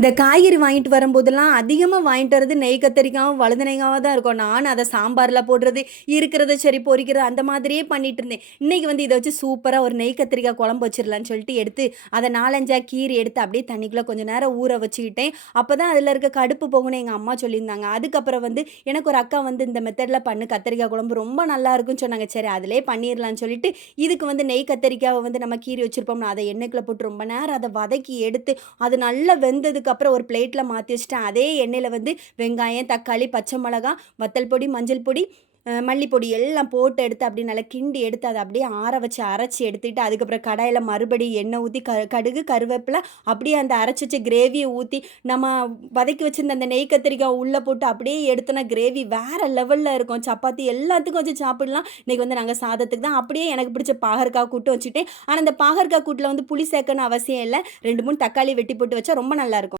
இந்த காய்கறி வாங்கிட்டு வரும்போதெல்லாம் அதிகமா வாங்கிட்டு வரது நெய் கத்தரிக்காவும், வழுதனங்காவா தான் இருக்கும். நானும் அத சாம்பார்ல போடுறது, இருக்கிறத சரி பொரிக்கிறது அந்த மாதிரியே பண்ணிட்டு இருந்தேன். இன்னைக்கு வந்து இத வச்சு சூப்பரா ஒரு நெய் கத்திரிக்காய் குழம்பு வச்சிரலான்னு சொல்லிட்டு எடுத்து, அத 4, 5 கீறி எடுத்து அப்படியே தண்ணிக்குள்ள கொஞ்சம் நேரம் ஊற வச்சுக்கிட்டேன். அப்பதான் அதுல இருக்க கடுப்பு போகும்னு எங்க அம்மா சொல்லியிருந்தாங்க. அதுக்கப்புறம் வந்து எனக்கு ஒரு அக்கா வந்து இந்த மெத்தட்ல பண்ணு கத்திரிக்காய் குழம்பு ரொம்ப நல்லா இருக்குன்னு சொன்னாங்க. சரி அதிலயே பண்ணிரலான்னு சொல்லிட்டு, இதுக்கு வந்து நெய் கத்திரிக்காவ வந்து நம்ம கீறி வச்சிருப்போம்ல, அத எண்ணெய்க்குள்ள போட்டு ரொம்ப நேரம் அத வதக்கி எடுத்து, அது நல்லா வெந்ததுக்கு அப்புறம் ஒரு பிளேட்ல மாத்தி வச்சுட்டேன். அதே எண்ணெயில வந்து வெங்காயம், தக்காளி, பச்சை மிளகா, வத்தல் பொடி, மஞ்சள் பொடி, மல்லிப்பொடி எல்லாம் போட்டு எடுத்து அப்படியே நல்லா கிண்டி எடுத்து அத அப்படியே ஆற வச்சு அரைச்சு எடுத்துட்டு, அதுக்கப்புறம் கடாயில மறுபடியும் எண்ணெய் ஊத்தி கடுகு, கருவேப்பில அப்படியே அந்த அரைச்சு வச்ச கிரேவிய ஊத்தி, நம்ம வதக்கி வச்சிருந்த அந்த நெய் கத்திரிக்காய் உள்ள போட்டு அப்படியே எடுத்தோன்னா கிரேவி வேற லெவல்ல இருக்கும். சப்பாத்தி எல்லாத்துக்கும் வச்சு சாப்பிடலாம். இன்னைக்கு வந்து நாங்க சாதத்துக்கு தான் அப்படியே எனக்கு பிடிச்ச பாகற்காய் கூட்டு வச்சுட்டேன். ஆனா, இந்த பாகற்காய் கூட்டுல வந்து புளி சேர்க்கணும்னு அவசியம் இல்ல. 2, 3 தக்காளி வெட்டி போட்டு வச்சா ரொம்ப நல்லாருக்கும்.